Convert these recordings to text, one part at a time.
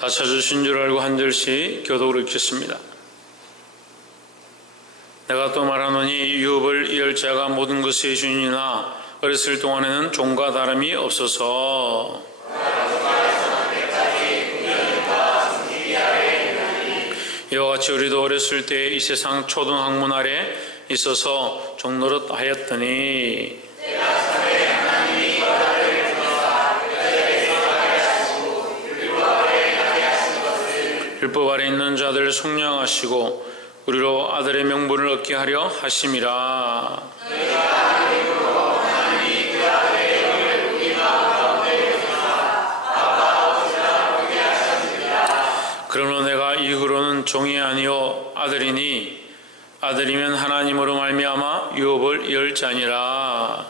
다 찾으신 줄 알고 한 절씩 교독을 읽겠습니다. 내가 또 말하노니 유업을 이을 자가 모든 것의 주인이나 어렸을 동안에는 종과 다름이 없어서 이와 같이 우리도 어렸을 때 이 세상 초등학문 아래 있어서 종노릇 하였더니 율법 아래 있는 자들을 속량하시고 우리로 아들의 명분을 얻게 하려 하심이라. 그러므로 내가 이후로는 종이 아니요 아들이니 아들이면 하나님으로 말미암아 유업을 이을 자니라.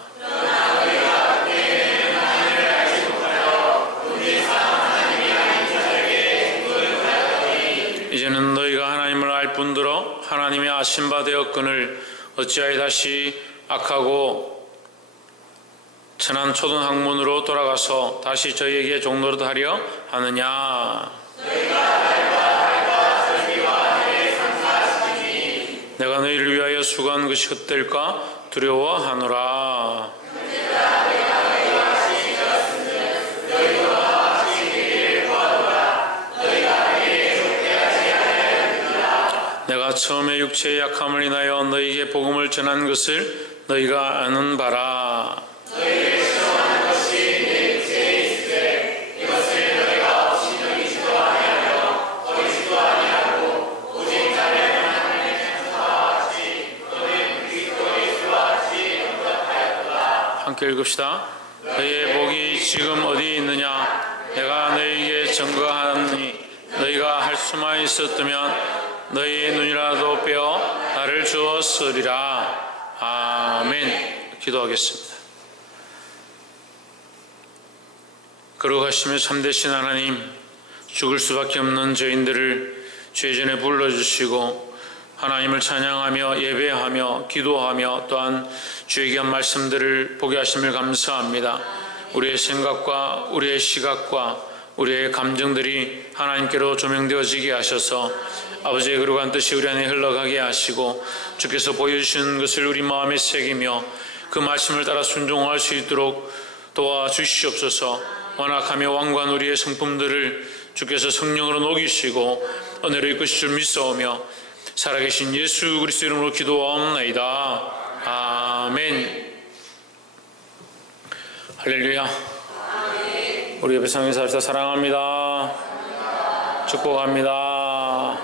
이제는 너희가 하나님을 알 뿐더러 하나님의 아신 바 되었거늘 어찌하여 다시 악하고 천한 초등학문으로 돌아가서 다시 저희에게 종노릇 하려 하느냐. 내가 너희를 위하여 수고한 것이 헛될까 두려워하노라. 내가 처음에 육체의 약함을 인하여 너희에게 복음을 전한 것을 너희가 아는 바라. 너희에게 시험하는 것이 내 육체에 있으되 이것을 너희가 없이 여기지도 아니하며 버리지도 아니하고 오직 나를 하나님의 천사와 같이 너는 그리스도 예수와 같이 영접하였도다. 함께 읽읍시다. 너희의 복이 지금 어디 있느냐? 내가 너희에게 증거하니 너희가 할 수만 있었다면 너희 눈이라도 빼어 나를 주었으리라. 아멘. 기도하겠습니다. 거룩하시며 참되신 하나님, 죽을 수밖에 없는 죄인들을 죄전에 불러주시고 하나님을 찬양하며 예배하며 기도하며 또한 주에게 한 말씀들을 보게 하심을 감사합니다. 우리의 생각과 우리의 시각과 우리의 감정들이 하나님께로 조명되어지게 하셔서 아버지의 거룩한 뜻이 우리 안에 흘러가게 하시고 주께서 보여주시는 것을 우리 마음에 새기며 그 말씀을 따라 순종할 수 있도록 도와주시옵소서. 완악하며 완고한 우리의 성품들을 주께서 성령으로 녹이시고 은혜로 이끄실 줄 믿사오며 살아계신 예수 그리스도 이름으로 기도하옵나이다. 아멘. 할렐루야. 우리 옆에 상에서 합시다. 사랑합니다. 축복합니다.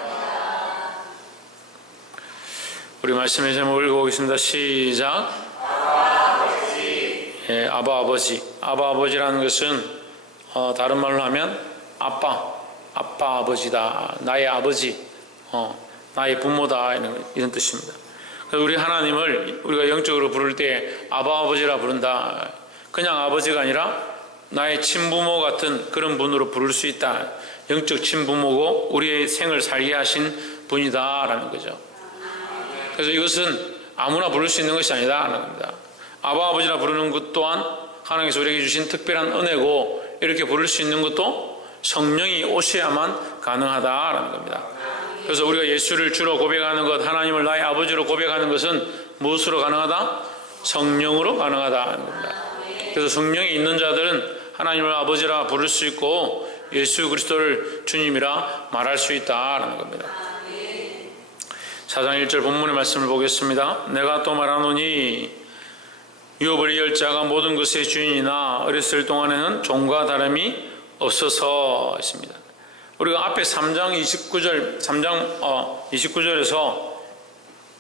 우리 말씀의 제목을 읽어보겠습니다. 시작. 예, 아바 아버지. 아바 아버지라는 것은 다른 말로 하면 아빠 아버지다. 나의 아버지, 나의 부모다, 이런 뜻입니다. 그래서 우리 하나님을 우리가 영적으로 부를 때 아바 아버지라 부른다. 그냥 아버지가 아니라 나의 친부모 같은 그런 분으로 부를 수 있다. 영적 친부모고 우리의 생을 살게 하신 분이다라는 거죠. 그래서 이것은 아무나 부를 수 있는 것이 아니다라는 겁니다. 아바 아버지라 부르는 것 또한 하나님께서 우리에게 주신 특별한 은혜고 이렇게 부를 수 있는 것도 성령이 오셔야만 가능하다라는 겁니다. 그래서 우리가 예수를 주로 고백하는 것, 하나님을 나의 아버지로 고백하는 것은 무엇으로 가능하다? 성령으로 가능하다는 겁니다. 그래서 성령이 있는 자들은 하나님을 아버지라 부를 수 있고 예수 그리스도를 주님이라 말할 수 있다라는 겁니다. 4장 1절 본문의 말씀을 보겠습니다. 내가 또 말하노니 유업을 이을 자가 모든 것의 주인이나 어렸을 동안에는 종과 다름이 없어서 있습니다. 우리가 앞에 3장 29절에서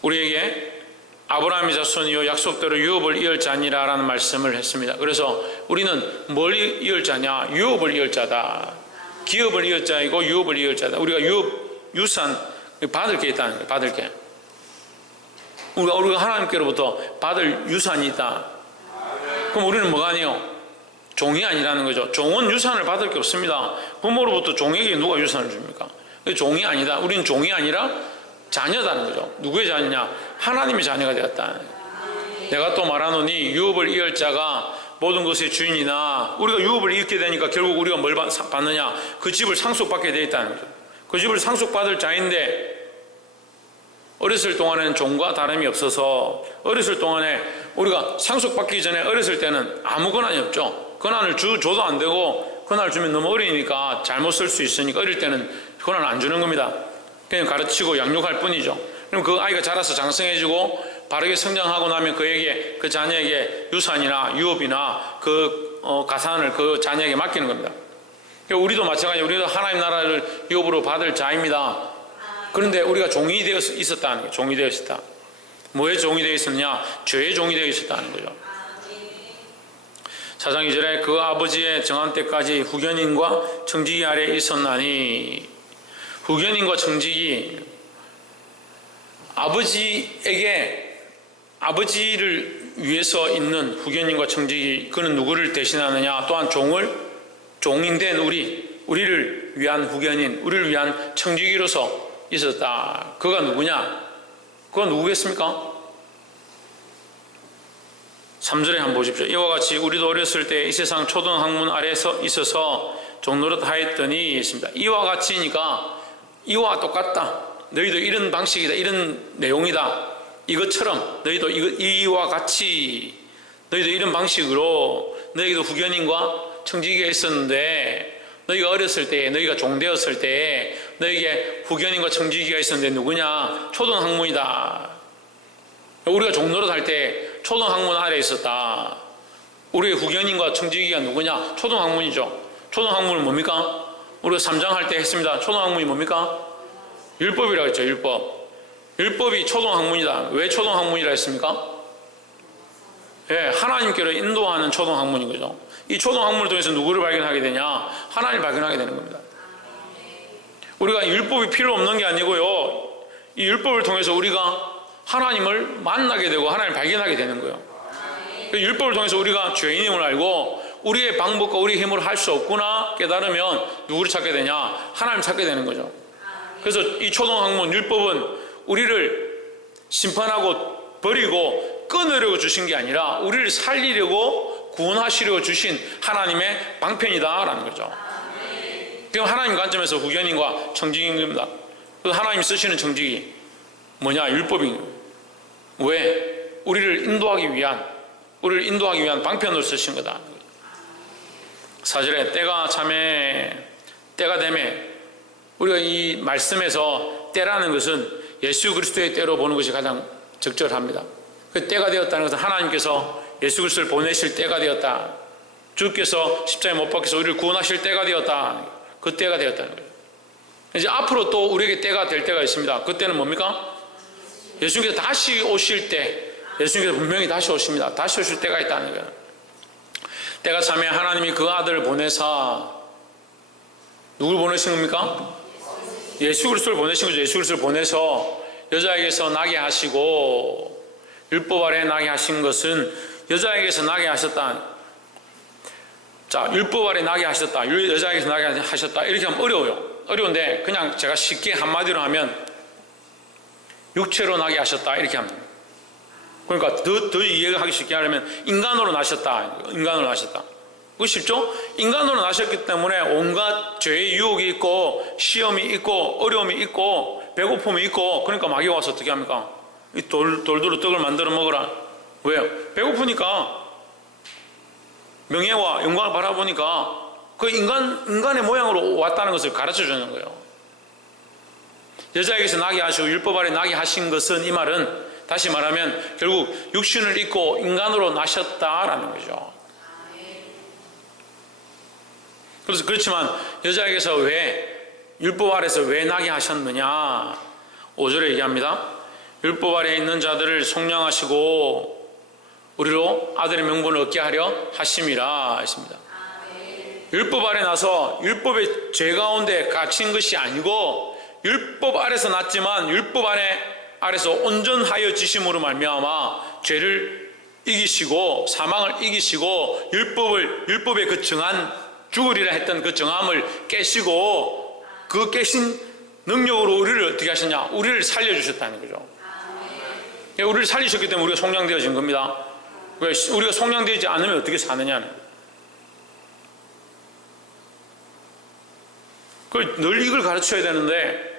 우리에게 아브라함의 자손이요 약속대로 유업을 이을 자니라 라는 말씀을 했습니다. 그래서 우리는 뭘 이을 자냐? 유업을 이을 자다. 기업을 이을 자이고 유업을 이을 자다. 우리가 유산 받을 게 있다는 거예요. 받을 게. 우리가 하나님께로부터 받을 유산이 있다. 그럼 우리는 뭐가 아니에요? 종이 아니라는 거죠. 종은 유산을 받을 게 없습니다. 부모로부터 종에게 누가 유산을 줍니까? 종이 아니다. 우리는 종이 아니라 자녀다는 거죠. 누구의 자녀냐? 하나님의 자녀가 되었다. 내가 또 말하노니 유업을 이을 자가 모든 것의 주인이나 우리가 유업을 잃게 되니까 결국 우리가 뭘 받느냐? 그 집을 상속받게 되어 있다는 거죠. 그 집을 상속받을 자인데 어렸을 동안에는 종과 다름이 없어서 어렸을 동안에 우리가 상속받기 전에 어렸을 때는 아무 권한이 없죠. 권한을 줘도 안 되고 권한을 주면 너무 어리니까 잘못 쓸 수 있으니까 어릴 때는 권한을 안 주는 겁니다. 그냥 가르치고 양육할 뿐이죠. 그럼 그 아이가 자라서 장성해지고 바르게 성장하고 나면 그 자녀에게 유산이나 유업이나 가산을 그 자녀에게 맡기는 겁니다. 우리도 마찬가지로 우리도 하나님 나라를 유업으로 받을 자입니다. 그런데 우리가 종이 되어 있었다는 거예요. 종이 되어 있었다. 뭐에 종이 되어 있었느냐? 죄의 종이 되어 있었다는 거죠. 4장 2절에 그 아버지의 정한 때까지 후견인과 청지기 아래에 있었나니, 후견인과 청지기, 아버지를 위해서 있는 후견인과 청지기, 그는 누구를 대신하느냐? 또한 종인된 우리를 위한 후견인, 우리를 위한 청지기로서 있었다. 그가 누구냐? 그가 누구겠습니까? 3절에 한번 보십시오. 이와 같이 우리도 어렸을 때 이 세상 초등학문 아래에서 있어서 종노릇 하였더니 있습니다. 이와 같이니까 이와 똑같다. 너희도 이런 방식이다. 이런 내용이다. 이것처럼 너희도 이와 같이 너희도 이런 방식으로 너희도 후견인과 청지기가 있었는데, 너희가 어렸을 때, 너희가 종되었을 때 너희에게 후견인과 청지기가 있었는데 누구냐? 초등학문이다. 우리가 종노릇 할 때 초등학문 아래에 있었다. 우리의 후견인과 청지기가 누구냐? 초등학문이죠. 초등학문은 뭡니까? 우리가 3장 할 때 했습니다. 초등학문이 뭡니까? 율법이라고 했죠. 율법이 초등학문이다. 왜 초등학문이라 했습니까? 예, 하나님께로 인도하는 초등학문인 거죠. 이 초등학문을 통해서 누구를 발견하게 되냐? 하나님을 발견하게 되는 겁니다. 우리가 율법이 필요 없는 게 아니고요, 이 율법을 통해서 우리가 하나님을 만나게 되고 하나님을 발견하게 되는 거예요. 율법을 통해서 우리가 죄인임을 알고 우리의 방법과 우리의 힘으로 할 수 없구나 깨달으면 누구를 찾게 되냐? 하나님을 찾게 되는 거죠. 그래서 이 초등학문 율법은 우리를 심판하고 버리고 끊으려고 주신 게 아니라 우리를 살리려고 구원하시려고 주신 하나님의 방편이다라는 거죠. 그럼 하나님 관점에서 후견인과 청지기인 겁니다. 그래서 하나님 쓰시는 청지기 뭐냐? 율법인 거예요. 왜? 우리를 인도하기 위한 방편으로 쓰신 거다. 4절에 때가 되매, 우리가 이 말씀에서 때라는 것은 예수 그리스도의 때로 보는 것이 가장 적절합니다. 그 때가 되었다는 것은 하나님께서 예수 그리스도를 보내실 때가 되었다. 주께서 십자가에 못 박혀서 우리를 구원하실 때가 되었다. 그 때가 되었다는 거예요. 이제 앞으로 또 우리에게 때가 될 때가 있습니다. 그때는 뭡니까? 예수님께서 다시 오실 때, 예수님께서 분명히 다시 오십니다. 다시 오실 때가 있다는 거예요. 때가 차면 하나님이 그 아들을 보내사, 누굴 보내신 겁니까? 예수 그리스도를 보내신 거죠. 예수 그리스도를 보내서 여자에게서 나게 하시고, 율법 아래 나게 하신 것은 여자에게서 나게 하셨다. 자, 율법 아래 나게 하셨다, 여자에게서 나게 하셨다, 이렇게 하면 어려운데 그냥 제가 쉽게 한마디로 하면 육체로 나게 하셨다 이렇게 합니다. 그러니까 더 이해하기 쉽게 하려면 인간으로 나셨다. 그거 쉽죠? 인간으로 나셨기 때문에 온갖 죄의 유혹이 있고 시험이 있고 어려움이 있고 배고픔이 있고, 그러니까 마귀가 와서 어떻게 합니까? 이 돌도로 떡을 만들어 먹어라. 왜요? 배고프니까, 명예와 영광을 바라보니까 그 인간의 모양으로 왔다는 것을 가르쳐 주는 거예요. 여자에게서 나게 하시고 율법 아래 나게 하신 것은, 이 말은 다시 말하면 결국 육신을 입고 인간으로 나셨다라는 거죠. 그래서 그렇지만 여자에게서 율법 아래서 왜 나게 하셨느냐? 5절에 얘기합니다. 율법 아래에 있는 자들을 속량하시고 우리로 아들의 명분을 얻게 하려 하심이라 했습니다. 율법 아래 나서 율법의 죄 가운데 갇힌 것이 아니고, 율법 아래서 났지만 율법 아래서 온전하여지심으로 말미암아 죄를 이기시고 사망을 이기시고 율법의 그 정한, 죽으리라 했던 그 정함을 깨시고, 그 깨신 능력으로 우리를 어떻게 하셨냐? 우리를 살려주셨다는 거죠. 우리를 살리셨기 때문에 우리가 속량되어진 겁니다. 왜 우리가 속량되지 않으면 어떻게 사느냐는. 늘 이걸 가르쳐야 되는데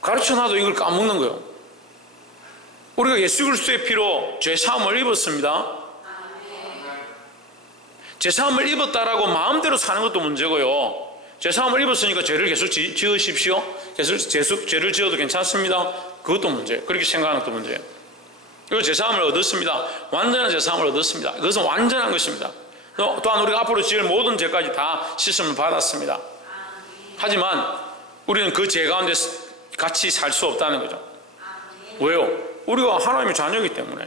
가르쳐놔도 이걸 까먹는 거예요. 우리가 예수 그리스도의 피로 죄사함을 입었습니다. 죄사함을 입었다라고 마음대로 사는 것도 문제고요. 죄사함을 입었으니까 죄를 계속 지으십시오. 계속 죄를 지어도 괜찮습니다. 그것도 문제예요. 그렇게 생각하는 것도 문제예요. 그리고 죄사함을 얻었습니다. 완전한 죄사함을 얻었습니다. 그것은 완전한 것입니다. 또한 우리가 앞으로 지을 모든 죄까지 다 씻음을 받았습니다. 하지만 우리는 그 죄 가운데 같이 살 수 없다는 거죠. 왜요? 우리가 하나님의 자녀이기 때문에.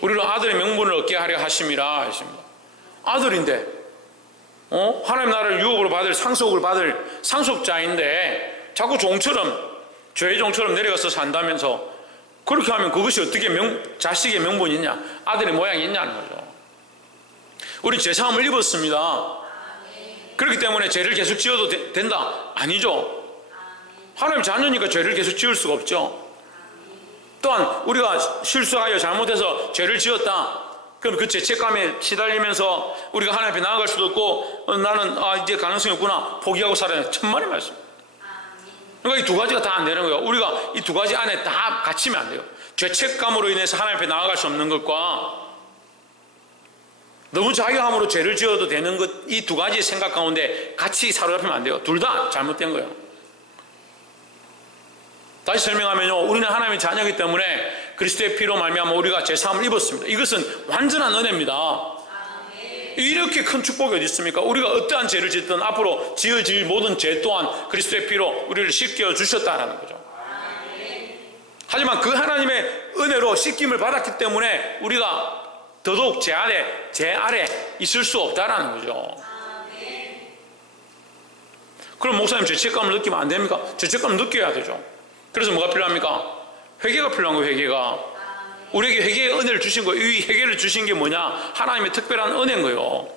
우리는 아들의 명분을 얻게 하려 하심이라 하십니다. 아들인데 하나님 나라를 유업으로 받을 상속을 받을 상속자인데 자꾸 종처럼 죄의 종처럼 내려가서 산다면서 그렇게 하면 그것이 어떻게 자식의 명분이 있냐, 아들의 모양이 있냐는 거죠. 우리 죄사함을 입었습니다. 그렇기 때문에 죄를 계속 지어도 된다? 아니죠. 하나님 자녀니까 죄를 계속 지을 수가 없죠. 또한 우리가 실수하여 잘못해서 죄를 지었다, 그럼 그 죄책감에 시달리면서 우리가 하나님 앞에 나아갈 수도 없고 나는 이제 가능성이 없구나 포기하고 살아야 천만의 말씀. 그러니까 이 두 가지가 다 안 되는 거예요. 우리가 이 두 가지 안에 다 갇히면 안 돼요. 죄책감으로 인해서 하나님 앞에 나아갈 수 없는 것과 너무 자유함으로 죄를 지어도 되는 것, 이 두 가지의 생각 가운데 같이 사로잡히면 안 돼요. 둘 다 잘못된 거예요. 다시 설명하면요, 우리는 하나님의 자녀이기 때문에 그리스도의 피로 말미암아 우리가 죄사함을 입었습니다. 이것은 완전한 은혜입니다. 이렇게 큰 축복이 어디 있습니까? 우리가 어떠한 죄를 짓든 앞으로 지어질 모든 죄 또한 그리스도의 피로 우리를 씻겨 주셨다는 거죠. 하지만 그 하나님의 은혜로 씻김을 받았기 때문에 우리가 더더욱 죄 아래 있을 수 없다는 거죠. 그럼 목사님 죄책감을 느끼면 안 됩니까? 죄책감을 느껴야 되죠. 그래서 뭐가 필요합니까? 회개가 필요한 거예요. 회개가. 우리에게 회개의 은혜를 주신 거예요. 이 회개를 주신 게 뭐냐? 하나님의 특별한 은혜인 거예요.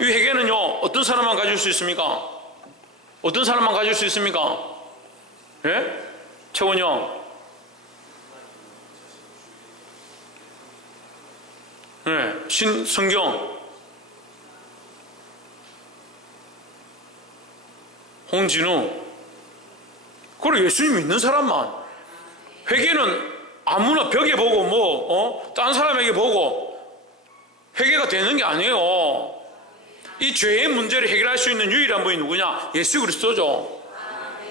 이 회개는요, 어떤 사람만 가질 수 있습니까? 어떤 사람만 가질 수 있습니까? 예? 최원이 형. 네, 성경. 홍진우. 그리고 예수님 믿는 사람만. 회개는 아무나 벽에 보고 딴 사람에게 보고 회개가 되는 게 아니에요. 이 죄의 문제를 해결할 수 있는 유일한 분이 누구냐? 예수 그리스도죠.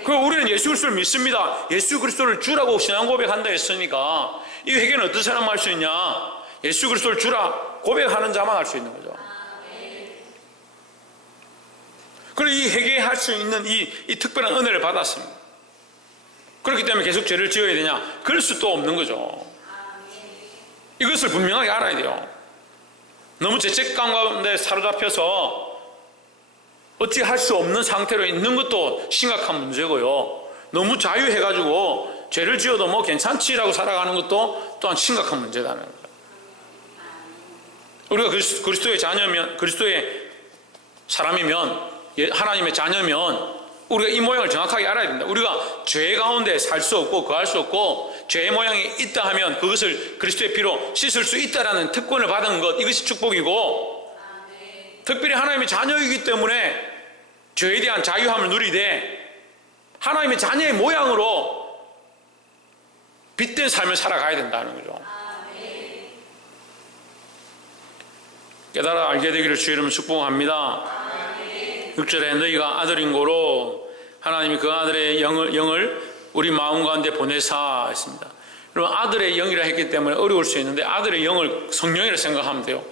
그리고 우리는 예수 그리스도를 믿습니다. 예수 그리스도를 주라고 신앙 고백한다 했으니까 이 회개는 어떤 사람만 할 수 있냐? 예수 그리스도를 주라 고백하는 자만 할 수 있는 거죠. 그리고 이 회개할 수 있는 이 특별한 은혜를 받았습니다. 그렇기 때문에 계속 죄를 지어야 되냐? 그럴 수도 없는 거죠. 이것을 분명하게 알아야 돼요. 너무 죄책감 가운데 사로잡혀서 어찌 할 수 없는 상태로 있는 것도 심각한 문제고요. 너무 자유해가지고 죄를 지어도 뭐 괜찮지라고 살아가는 것도 또한 심각한 문제라는 거예요. 우리가 그리스도의 자녀면, 그리스도의 사람이면, 하나님의 자녀면 우리가 이 모양을 정확하게 알아야 된다. 우리가 죄 가운데 살 수 없고 거할 수 없고 죄의 모양이 있다 하면 그것을 그리스도의 피로 씻을 수 있다라는 특권을 받은 것, 이것이 축복이고, 특별히 하나님의 자녀이기 때문에 죄에 대한 자유함을 누리되 하나님의 자녀의 모양으로 빛된 삶을 살아가야 된다는 거죠. 깨달아 알게 되기를 주의 이름으로 축복합니다. 6절에 너희가 아들인 고로 하나님이 그 아들의 영을 우리 마음 가운데 보내사 했습니다. 여러분, 아들의 영이라 했기 때문에 어려울 수 있는데 아들의 영을 성령이라 생각하면 돼요.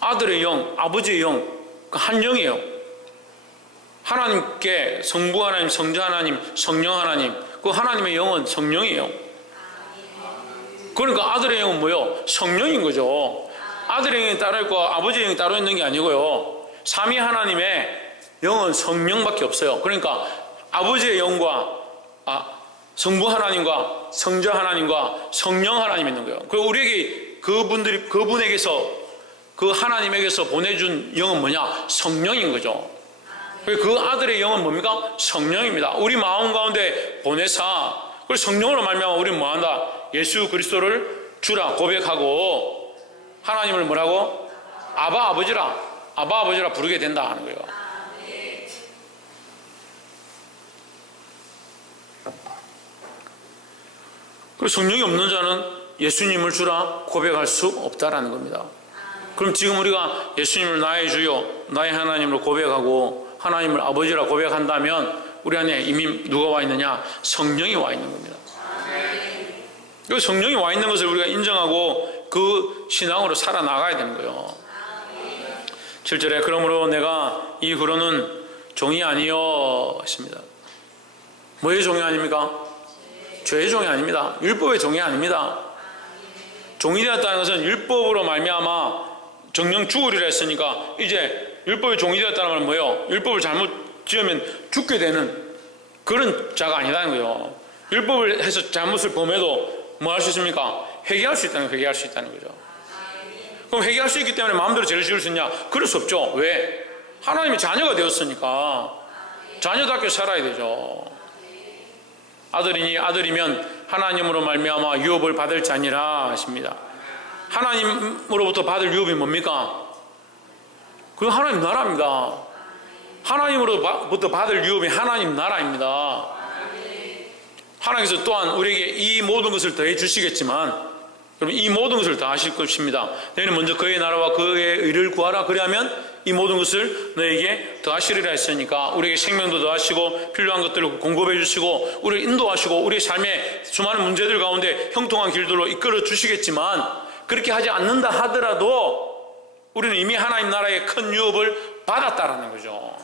아들의 영, 아버지의 영, 그 한 영이에요. 하나님께 성부 하나님, 성자 하나님, 성령 하나님, 그 하나님의 영은 성령이에요. 그러니까 아들의 영은 뭐요? 성령인 거죠. 아들의 영이 따로 있고 아버지의 영이 따로 있는 게 아니고요. 삼위 하나님의 영은 성령밖에 없어요. 그러니까 아버지의 영과 성부 하나님과 성자 하나님과 성령 하나님이 있는 거예요. 그리고 우리에게 그분에게서, 그 하나님에게서 보내준 영은 뭐냐? 성령인 거죠. 그 아들의 영은 뭡니까? 성령입니다. 우리 마음 가운데 보내사, 그리고 성령으로 말미암아 우리는 뭐한다? 예수 그리스도를 주라 고백하고 하나님을 뭐라고? 아바 아버지라 부르게 된다 하는 거예요. 그리고 성령이 없는 자는 예수님을 주라 고백할 수 없다라는 겁니다. 그럼 지금 우리가 예수님을 나의 주요 나의 하나님으로 고백하고 하나님을 아버지라 고백한다면 우리 안에 이미 누가 와 있느냐? 성령이 와 있는 겁니다. 그 성령이 와 있는 것을 우리가 인정하고 그 신앙으로 살아나가야 되는 거예요. 7절에 그러므로 내가 이후로는 종이 아니요 했습니다. 뭐의 종이 아닙니까? 죄의 종이 아닙니다. 율법의 종이 아닙니다. 종이 되었다는 것은 율법으로 말미암아 정령 죽으리라 했으니까 이제 율법의 종이 되었다는 건 뭐예요? 율법을 잘못 지으면 죽게 되는 그런 자가 아니라는 거예요. 율법을 해서 잘못을 범해도 뭐 할 수 있습니까? 회개할 수 있다는 거죠. 그럼 회개할 수 있기 때문에 마음대로 죄를 지을 수 있냐? 그럴 수 없죠. 왜? 하나님의 자녀가 되었으니까 자녀답게 살아야 되죠. 아들이니 아들이면 하나님으로 말미암아 유업을 받을 자니라 하십니다. 하나님으로부터 받을 유업이 뭡니까? 그건 하나님 나라입니다. 하나님으로부터 받을 유업이 하나님 나라입니다. 하나님께서 또한 우리에게 이 모든 것을 더해 주시겠지만 여러분 이 모든 것을 다 하실 것입니다. 너희는 먼저 그의 나라와 그의 의를 구하라. 그리하면 이 모든 것을 너에게 더하시리라 했으니까 우리에게 생명도 더하시고 필요한 것들을 공급해 주시고 우리를 인도하시고 우리의 삶의 수많은 문제들 가운데 형통한 길들로 이끌어 주시겠지만 그렇게 하지 않는다 하더라도 우리는 이미 하나님 나라의 큰 유업을 받았다라는 거죠.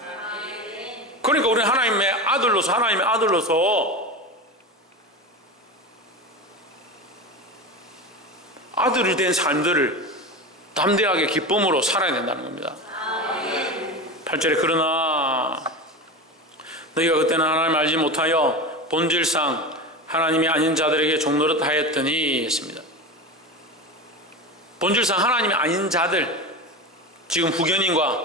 그러니까 우리는 하나님의 아들로서 아들이 된 삶들을 담대하게 기쁨으로 살아야 된다는 겁니다. 8절에 그러나 너희가 그때는 하나님을 알지 못하여 본질상 하나님이 아닌 자들에게 종노릇 하였더니 했습니다. 본질상 하나님이 아닌 자들, 지금 후견인과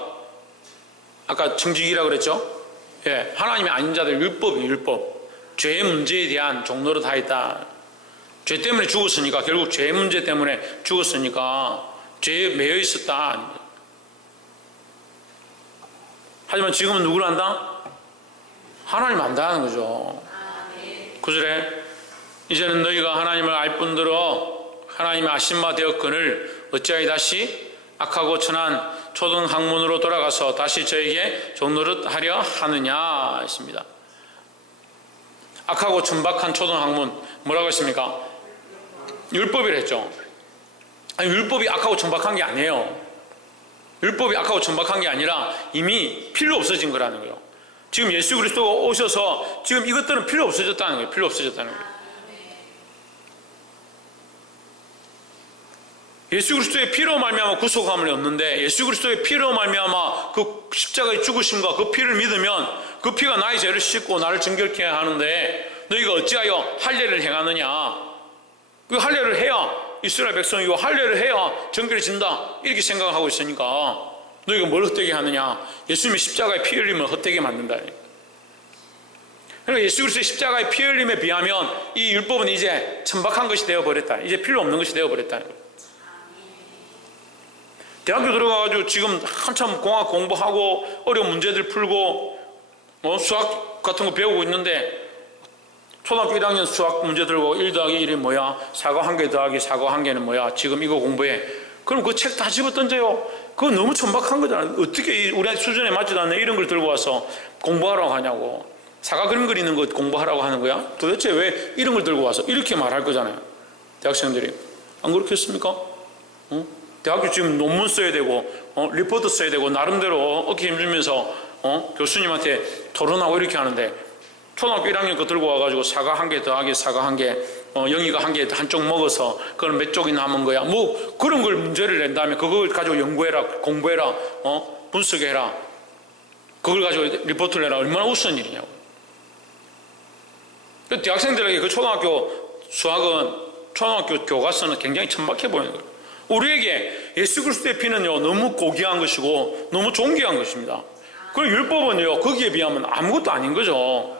아까 청지기라고 그랬죠? 예, 하나님이 아닌 자들, 율법, 죄의 문제에 대한 종노릇 하였다. 죄 때문에 죽었으니까, 결국 죄 문제 때문에 죽었으니까 죄에 매여 있었다. 하지만 지금은 누구를 안다? 하나님 안다는 거죠. 9절에 이제는 너희가 하나님을 알 뿐더러 하나님의 아신 바 되었거늘 어찌하여 다시 악하고 천한 초등학문으로 돌아가서 다시 저에게 종노릇하려 하느냐 했습니다. 악하고 천박한 초등학문 뭐라고 했습니까? 율법이라 했죠. 아니, 율법이 악하고 천박한 게 아니에요. 율법이 악하고 천박한 게 아니라 이미 필요 없어진 거라는 거예요. 지금 예수 그리스도가 오셔서 지금 이것들은 필요 없어졌다는 거예요. 필요 없어졌다는 거예요. 예수 그리스도의 피로 말미암아 구속함을 얻는데 예수 그리스도의 피로 말미암아 그 십자가의 죽으심과 그 피를 믿으면 그 피가 나의 죄를 씻고 나를 정결케 하는데 너희가 어찌하여 할례를 행하느냐? 그 할례를 해야 이스라엘 백성이고 할례를 해야 정결해진다 이렇게 생각하고 있으니까 너희가 뭘 헛되게 하느냐? 예수님의 십자가의 피 흘림을 헛되게 만든다. 그러니까 예수 그리스도의 십자가의 피 흘림에 비하면 이 율법은 이제 천박한 것이 되어버렸다. 이제 필요 없는 것이 되어버렸다는 거예요. 대학교 들어가가지고 지금 한참 공학 공부하고 어려운 문제들 풀고 수학 같은 거 배우고 있는데 초등학교 1학년 수학 문제 들고 1 더하기 1이 뭐야? 사과 1개 더하기 사과 1개는 뭐야? 지금 이거 공부해. 그럼 그 책 다 집어 던져요. 그거 너무 천박한 거잖아. 어떻게 우리 수준에 맞지도 않는 이런 걸 들고 와서 공부하라고 하냐고. 사과 그림 그리는 거 공부하라고 하는 거야? 도대체 왜 이런 걸 들고 와서 이렇게 말할 거잖아요. 대학생들이. 안 그렇겠습니까? 대학교 지금 논문 써야 되고 리포트 써야 되고 나름대로 어깨 힘주면서 교수님한테 토론하고 이렇게 하는데 초등학교 1학년 거 들고 와가지고 사과 1개 더하기 사과 1개 영희가 1개 한쪽 먹어서 그걸 몇 쪽이 남은 거야 뭐 그런 걸 문제를 낸 다음에 그걸 가지고 연구해라 공부해라 분석해라 그걸 가지고 리포트를 해라 얼마나 우스운 일이냐고. 대학생들에게 그 초등학교 수학은 초등학교 교과서는 굉장히 천박해 보이는 거예요. 우리에게 예수 그리스도의 피는요 너무 고귀한 것이고 너무 존귀한 것입니다. 그리고 율법은요 거기에 비하면 아무것도 아닌 거죠.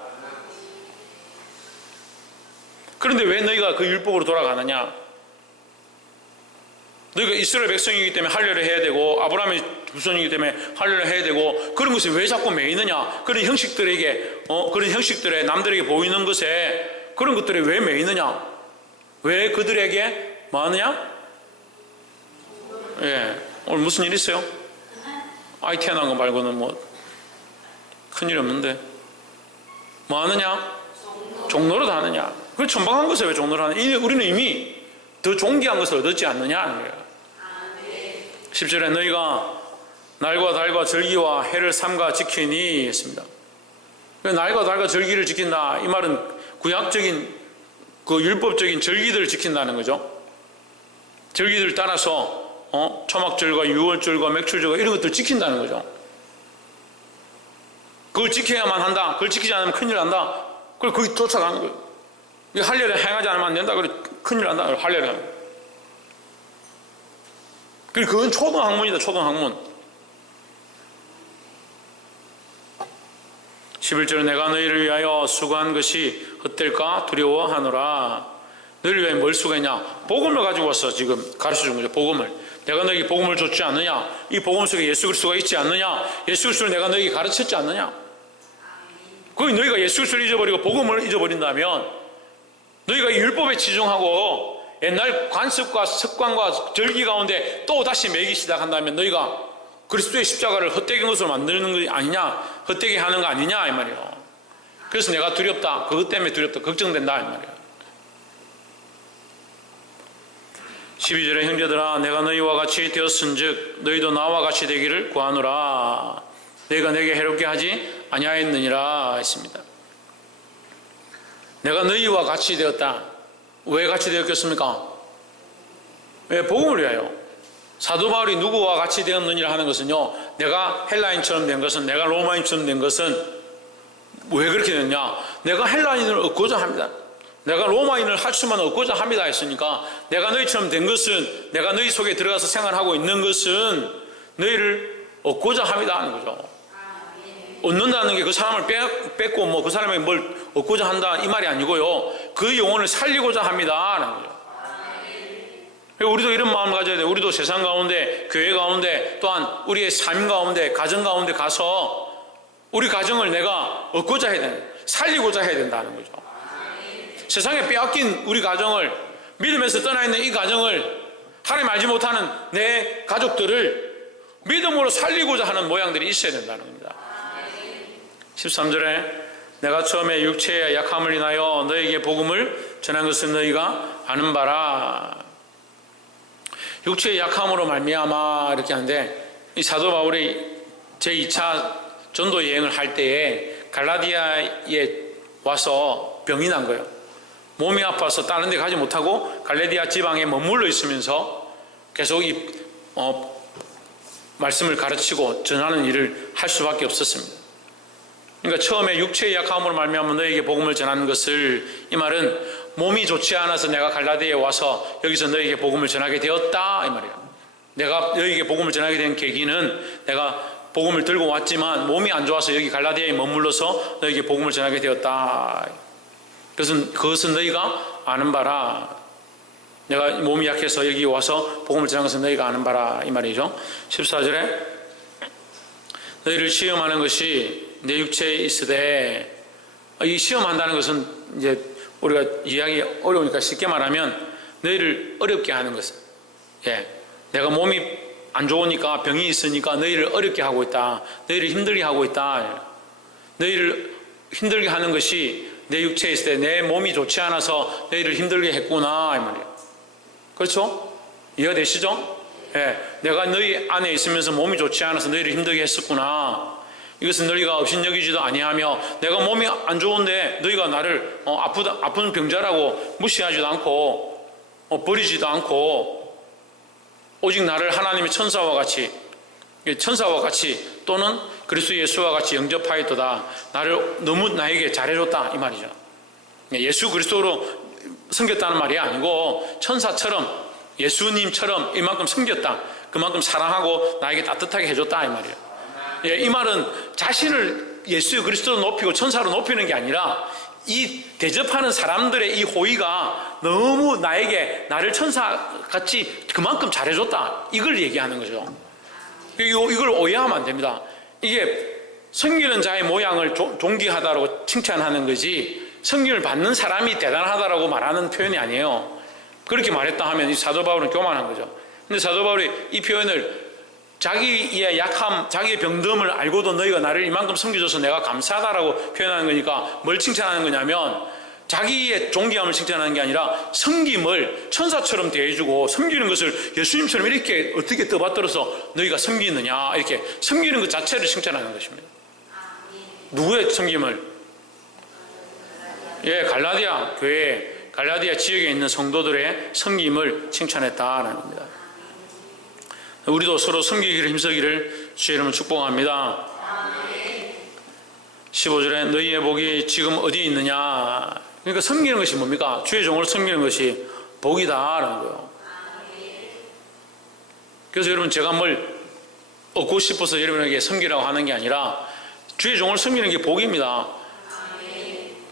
그런데 왜 너희가 그 율법으로 돌아가느냐? 너희가 이스라엘 백성이기 때문에 할례를 해야 되고 아브라함의 후손이기 때문에 할례를 해야 되고 그런 것이 왜 자꾸 매이느냐? 그런 형식들에게 그런 형식들에 남들에게 보이는 것에 그런 것들이 왜 매이느냐? 왜 그들에게 많으냐? 예, 오늘 무슨 일 있어요? 아이 태어난 거 말고는 뭐 큰일 없는데 뭐 하느냐? 종노릇 하느냐? 그 천박한 것을 왜 종노릇 하느냐? 우리는 이미 더 존귀한 것을 얻었지 않느냐 하는 거예요. 10절에 너희가 날과 달과 절기와 해를 삼가 지키니 했습니다. 날과 달과 절기를 지킨다 이 말은 구약적인 그 율법적인 절기들을 지킨다는 거죠. 절기들 따라서 초막절과 유월절과 맥출절과 이런 것들을 지킨다는 거죠. 그걸 지켜야만 한다. 그걸 지키지 않으면 큰일 난다. 그걸 거기 쫓아가는 거예요. 할례를 행하지 않으면 안 된다. 그래 큰일 난다. 할례를 하면. 그리고 그건 초등학문이다. 초등학문. 11절에 내가 너희를 위하여 수고한 것이 헛될까 두려워하노라. 너희를 위하여 뭘 수고했냐? 복음을 가지고 왔어. 지금 가르쳐준 거죠. 복음을. 내가 너희에게 복음을 줬지 않느냐? 이 복음 속에 예수 그리스도가 있지 않느냐? 예수 그리스도를 내가 너희에게 가르쳤지 않느냐? 거기 너희가 예수 그리스도를 잊어버리고 복음을 잊어버린다면 너희가 율법에 치중하고 옛날 관습과 습관과 절기 가운데 또 다시 매기 시작한다면 너희가 그리스도의 십자가를 헛되게 것으로 만드는 거 아니냐? 헛되게 하는 거 아니냐? 이 말이에요. 그래서 내가 두렵다. 그것 때문에 두렵다. 걱정된다. 이 말이에요. 12절에 형제들아 내가 너희와 같이 되었은즉 너희도 나와 같이 되기를 구하노라. 너희가 내게 해롭게 하지 아니하였느니라 했습니다. 내가 너희와 같이 되었다. 왜 같이 되었겠습니까? 왜? 복음을 위하여. 사도 바울이 누구와 같이 되었느니라 하는 것은요, 내가 헬라인처럼 된 것은, 내가 로마인처럼 된 것은 왜 그렇게 됐냐? 내가 헬라인을 얻고자 합니다. 내가 로마인을 할 수만 얻고자 합니다 했으니까 내가 너희처럼 된 것은, 내가 너희 속에 들어가서 생활하고 있는 것은 너희를 얻고자 합니다 하는 거죠. 얻는다는 게 그 사람을 뺏고 뭐 그 사람에게 뭘 얻고자 한다 이 말이 아니고요, 그 영혼을 살리고자 합니다 하는 거죠. 우리도 이런 마음을 가져야 돼요. 우리도 세상 가운데, 교회 가운데, 또한 우리의 삶 가운데, 가정 가운데 가서 우리 가정을 내가 얻고자 해야 된다, 살리고자 해야 된다는 거죠. 세상에 빼앗긴 우리 가정을, 믿음에서 떠나 있는 이 가정을, 하나님 알지 못하는 내 가족들을 믿음으로 살리고자 하는 모양들이 있어야 된다는 겁니다. 13절에 내가 처음에 육체의 약함을 인하여 너에게 복음을 전한 것은 너희가 아는 바라. 육체의 약함으로 말미암아 이렇게 하는데, 이 사도 바울이 제2차 전도 여행을 할 때에 갈라디아에 와서 병이 난 거예요. 몸이 아파서 다른 데 가지 못하고 갈라디아 지방에 머물러 있으면서 계속 말씀을 가르치고 전하는 일을 할 수밖에 없었습니다. 그러니까 처음에 육체의 약함으로 말미암아 너에게 복음을 전하는 것을, 이 말은 몸이 좋지 않아서 내가 갈라디아에 와서 여기서 너에게 복음을 전하게 되었다 이 말이에요. 내가 너에게 복음을 전하게 된 계기는 내가 복음을 들고 왔지만 몸이 안 좋아서 여기 갈라디아에 머물러서 너에게 복음을 전하게 되었다. 그것은 너희가 아는 바라. 내가 몸이 약해서 여기 와서 복음을 전한 것은 너희가 아는 바라 이 말이죠. 14절에 너희를 시험하는 것이 내 육체에 있으되, 이 시험한다는 것은 이제 우리가 이해하기 어려우니까 쉽게 말하면 너희를 어렵게 하는 것은, 내가 몸이 안 좋으니까, 병이 있으니까 너희를 어렵게 하고 있다, 너희를 힘들게 하고 있다. 너희를 힘들게 하는 것이 내 육체에 있을 때 내 몸이 좋지 않아서 너희를 힘들게 했구나 이 말이에요. 그렇죠? 이해가 되시죠? 내가 너희 안에 있으면서 몸이 좋지 않아서 너희를 힘들게 했었구나. 이것은 너희가 업신여기지도 아니하며, 내가 몸이 안 좋은데 너희가 나를 아픈 병자라고 무시하지도 않고 버리지도 않고, 오직 나를 하나님의 천사와 같이 또는 그리스도 예수와 같이 영접하였도다. 나를 너무 나에게 잘해줬다 이 말이죠. 예수 그리스도로 섬겼다는 말이 아니고 천사처럼, 예수님처럼 이만큼 섬겼다, 그만큼 사랑하고 나에게 따뜻하게 해줬다 이 말이에요. 이 말은 자신을 예수 그리스도로 높이고 천사로 높이는 게 아니라 이 대접하는 사람들의 이 호의가 너무 나를 천사같이 그만큼 잘해줬다, 이걸 얘기하는 거죠. 이걸 오해하면 안 됩니다. 이게 섬기는 자의 모양을 존귀하다라고 칭찬하는 거지, 섬김을 받는 사람이 대단하다라고 말하는 표현이 아니에요. 그렇게 말했다 하면 이 사도 바울은 교만한 거죠. 근데 사도 바울이 이 표현을 자기의 약함, 자기의 병듦을 알고도 너희가 나를 이만큼 섬겨줘서 내가 감사하다라고 표현하는 거니까 뭘 칭찬하는 거냐면, 자기의 존귀함을 칭찬하는 게 아니라 섬김을 천사처럼 대해주고 섬기는 것을 예수님처럼 이렇게 어떻게 떠받들어서 너희가 섬기느냐, 이렇게 섬기는 것 자체를 칭찬하는 것입니다. 누구의 섬김을? 갈라디아 교회, 갈라디아 지역에 있는 성도들의 섬김을 칭찬했다라는 겁니다. 우리도 서로 섬기기를 힘쓰기를 주의 이름으로 축복합니다. 15절에 너희의 복이 지금 어디에 있느냐. 그러니까 섬기는 것이 뭡니까? 주의 종을 섬기는 것이 복이다라는 거예요. 그래서 여러분, 제가 뭘 얻고 싶어서 여러분에게 섬기라고 하는 게 아니라 주의 종을 섬기는 게 복입니다.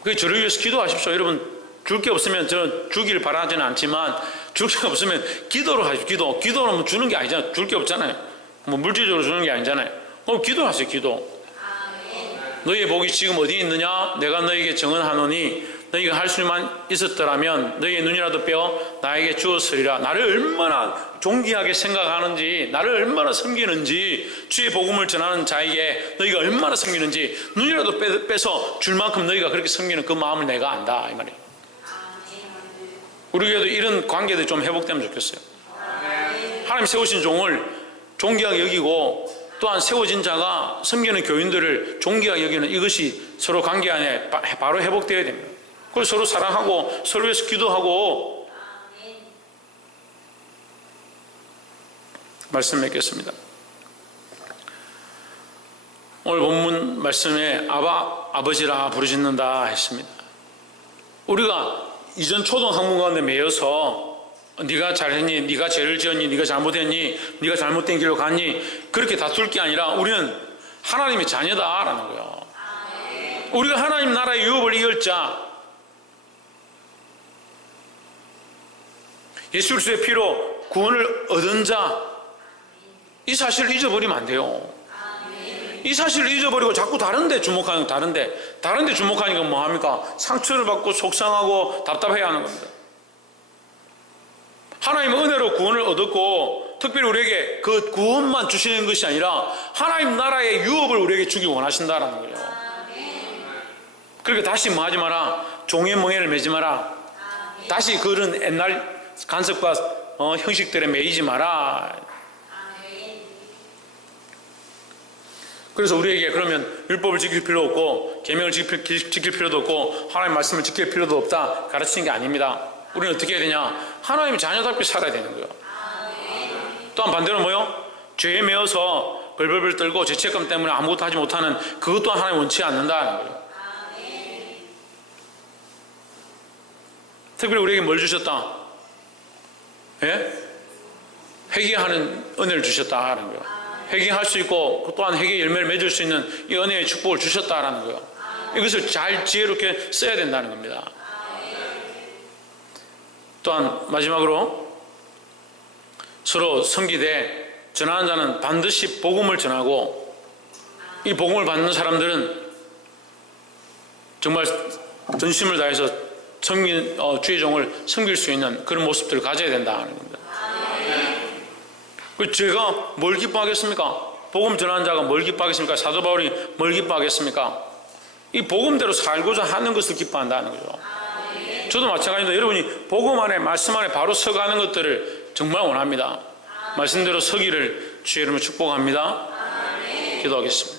그래서 저를 위해서 기도하십시오. 여러분, 줄 게 없으면, 저는 주기를 바라지는 않지만 줄 게 없으면 기도를 하십시오. 기도는 뭐 주는 게 아니잖아요. 줄 게 없잖아요. 뭐 물질적으로 주는 게 아니잖아요. 그럼 기도하세요. 기도. 너희의 복이 지금 어디 있느냐? 내가 너희에게 정언하노니 너희가 할 수만 있었더라면 너희의 눈이라도 빼어 나에게 주었으리라. 나를 얼마나 존귀하게 생각하는지, 나를 얼마나 섬기는지, 주의 복음을 전하는 자에게 너희가 얼마나 섬기는지 눈이라도 빼서 줄 만큼 너희가 그렇게 섬기는 그 마음을 내가 안다, 이 말이에요. 우리 교회도 이런 관계들이 좀 회복되면 좋겠어요. 하나님 세우신 종을 존귀하게 여기고, 또한 세워진 자가 섬기는 교인들을 존귀하게 여기는, 이것이 서로 관계 안에 바로 회복되어야 됩니다. 그래서 서로 사랑하고 서로 위해서 기도하고. 말씀 맺겠습니다. 오늘 본문 말씀에 아버지라 부르짖는다 했습니다. 우리가 이전 초등 학문 가운데 매여서 네가 잘했니? 네가 죄를 지었니? 네가 잘못했니? 네가 잘못된 길로 갔니? 그렇게 다툴 게 아니라 우리는 하나님의 자녀다라는 거예요. 우리가 하나님 나라의 유업을 이을 자, 예수 그리스도의 피로 구원을 얻은 자, 이 사실을 잊어버리면 안 돼요. 이 사실을 잊어버리고 자꾸 다른데 주목하는, 다른데 주목하니까 뭐합니까? 상처를 받고 속상하고 답답해야 하는 겁니다. 하나님은 은혜로 구원을 얻었고, 특별히 우리에게 그 구원만 주시는 것이 아니라 하나님 나라의 유업을 우리에게 주기 원하신다라는 거예요. 그러니까 다시 뭐 하지 마라? 종의 멍에를 매지 마라. 다시 그런 옛날 간섭과 형식들에 매이지 마라. 그래서 우리에게 그러면 율법을 지킬 필요 없고 계명을 지킬 필요도 없고 하나님 말씀을 지킬 필요도 없다 가르치는 게 아닙니다. 우리는 어떻게 해야 되냐? 하나님의 자녀답게 살아야 되는 거예요. 또한 반대로 뭐요? 죄에 매어서 벌벌벌 떨고 죄책감 때문에 아무것도 하지 못하는 그것 또한 하나님 원치 않는다는 거예요. 특별히 우리에게 뭘 주셨다? 예? 회개하는 은혜를 주셨다는 거예요. 회개할 수 있고 또한 회개의 열매를 맺을 수 있는 이 은혜의 축복을 주셨다라는 거예요. 이것을 잘 지혜롭게 써야 된다는 겁니다. 또한 마지막으로 서로 섬기되 전하는 자는 반드시 복음을 전하고, 이 복음을 받는 사람들은 정말 전심을 다해서 주의 종을 섬길 수 있는 그런 모습들을 가져야 된다는 겁니다. 제가 뭘 기뻐하겠습니까? 복음 전하는 자가 뭘 기뻐하겠습니까? 사도 바울이 뭘 기뻐하겠습니까? 이 복음대로 살고자 하는 것을 기뻐한다는 거죠. 저도 마찬가지입니다. 여러분이 복음 안에, 말씀 안에 바로 서가는 것들을 정말 원합니다. 말씀대로 서기를 주의 이름으로 축복합니다. 기도하겠습니다.